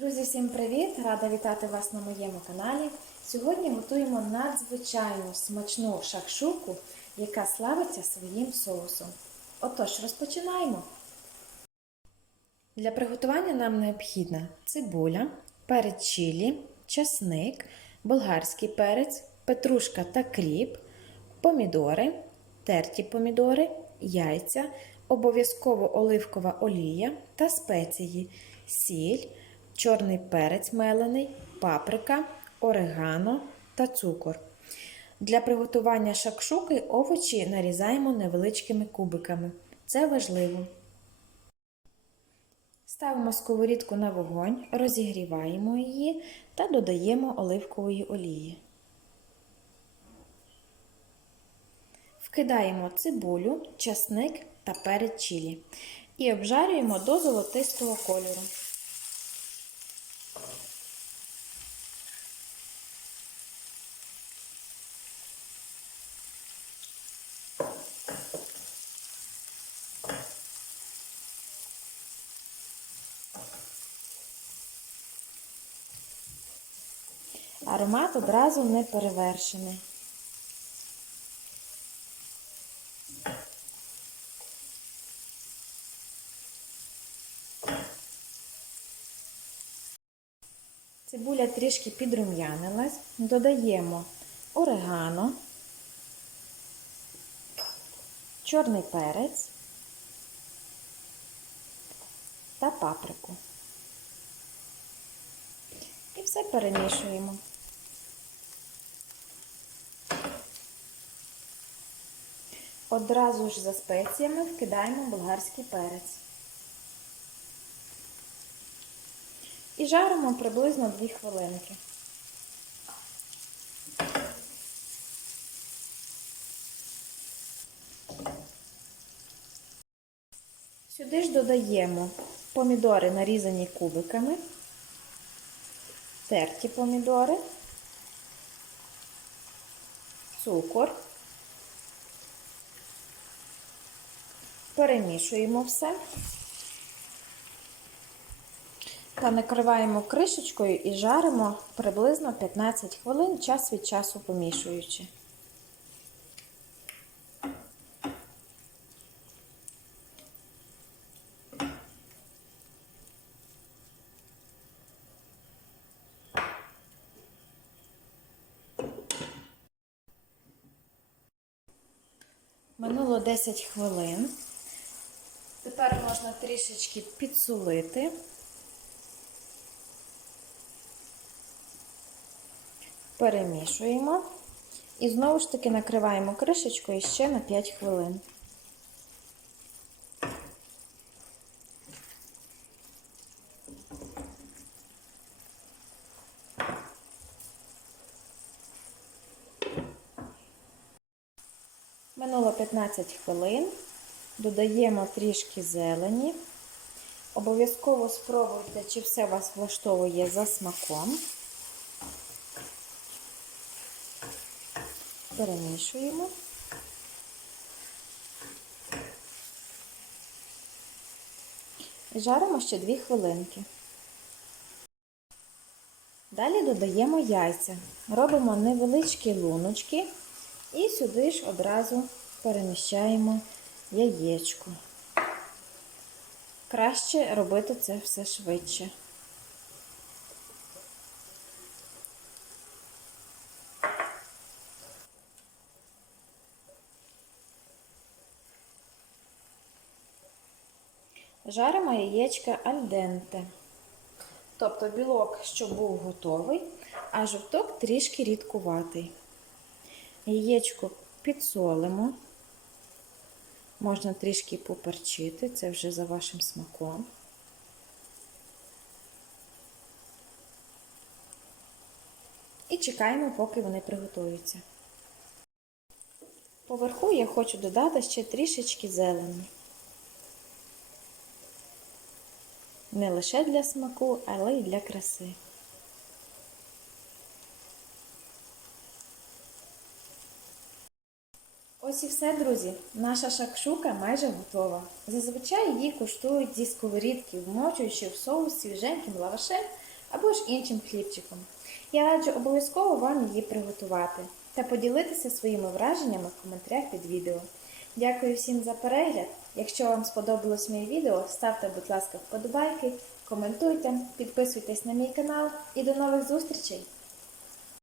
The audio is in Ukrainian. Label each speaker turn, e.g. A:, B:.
A: Друзі, всім привіт! Рада вітати вас на моєму каналі. Сьогодні готуємо надзвичайну смачну шакшуку, яка славиться своїм соусом. Отож, розпочинаємо. Для приготування нам необхідна цибуля, перець чилі, часник, болгарський перець, петрушка та кріп, помідори, терті помідори, яйця, обов'язково оливкова олія та спеції, сіль, чорний перець мелений, паприка, орегано та цукор. Для приготування шакшуки овочі нарізаємо невеличкими кубиками. Це важливо. Ставимо сковорідку на вогонь, розігріваємо її та додаємо оливкової олії. Вкидаємо цибулю, часник та перець чилі і обжарюємо до золотистого кольору. Аромат одразу не перевершений. Цибуля трішки підрум'янилась, додаємо орегано, чорний перець та паприку. І все перемішуємо. Одразу ж за спеціями вкидаємо болгарський перець. І жаримо приблизно 2 хвилинки. Сюди ж додаємо помідори, нарізані кубиками, терті помідори, цукор. Перемішуємо все та накриваємо кришечкою і жаримо приблизно 15 хвилин, час від часу помішуючи. Минуло 10 хвилин. Тепер можна трішечки підсолити. Перемішуємо і знову ж таки накриваємо кришечкою ще на 5 хвилин. Минуло 15 хвилин, додаємо трішки зелені. Обов'язково спробуйте, чи все вас влаштовує за смаком. Перемішуємо. Жаримо ще 2 хвилинки. Далі додаємо яйця. Робимо невеличкі луночки і сюди ж одразу переміщаємо яєчко. Краще робити це все швидше. Жаримо яєчка альденте. Тобто білок, що був готовий, а жовток трішки рідкуватий. Яєчко підсолимо. Можна трішки поперчити, це вже за вашим смаком. І чекаємо, поки вони приготуються. Поверху я хочу додати ще трішечки зелені. Не лише для смаку, але й для краси. Ось і все, друзі. Наша шакшука майже готова. Зазвичай її куштують зі сковорідки, вмочуючи в соус свіженьким лавашем або ж іншим хлібчиком. Я раджу обов'язково вам її приготувати та поділитися своїми враженнями в коментарях під відео. Дякую всім за перегляд. Якщо вам сподобалось моє відео, ставте, будь ласка, вподобайки, коментуйте, підписуйтесь на мій канал і до нових зустрічей!